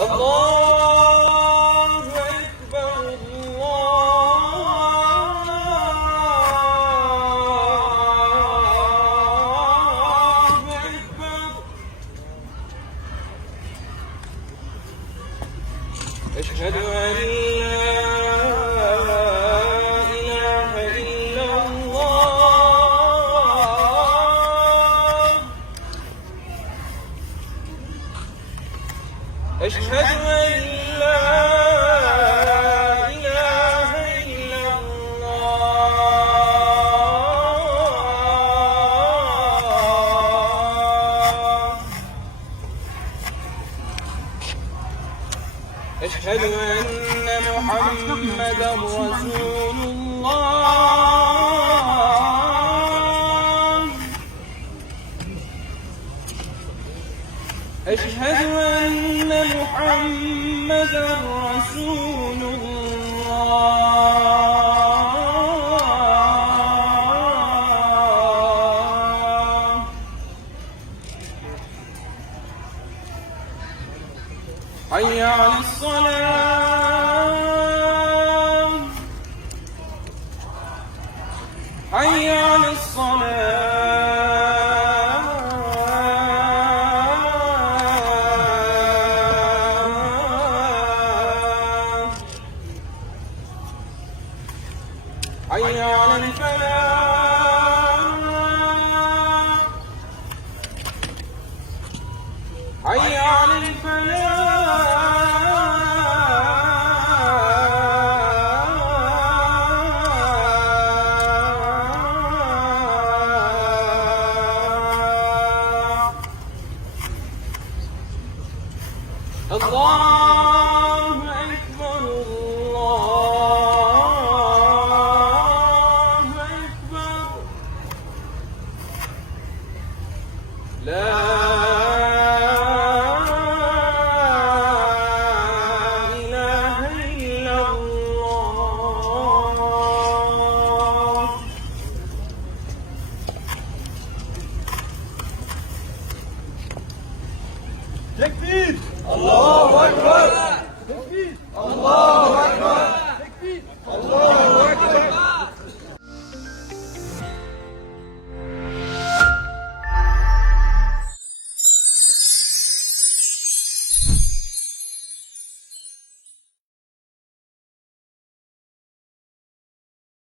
الله أكبر الله أكبر. أشهد أن لا إله إلا الله. أشهد أن لا إله إلا الله. أشهد أن محمدا رسول الله. أشهد أن محمدا رسول الله. حي على الصلاة. حي على الصلاة. حي على الفلاح. حي على الفلاح. الله أكبر الله أكبر. لا إله إلا الله. تكبير! الله أكبر! تكبير! الله